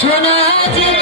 সোনা যে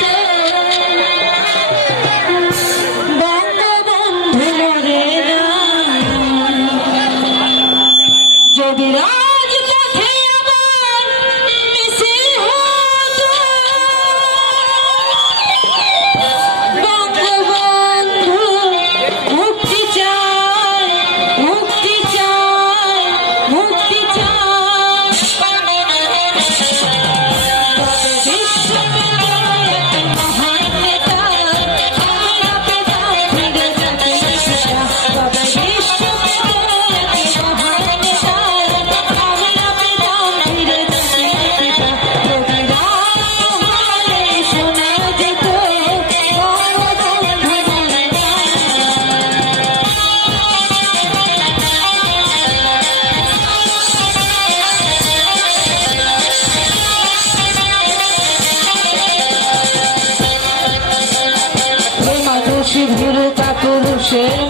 cheio.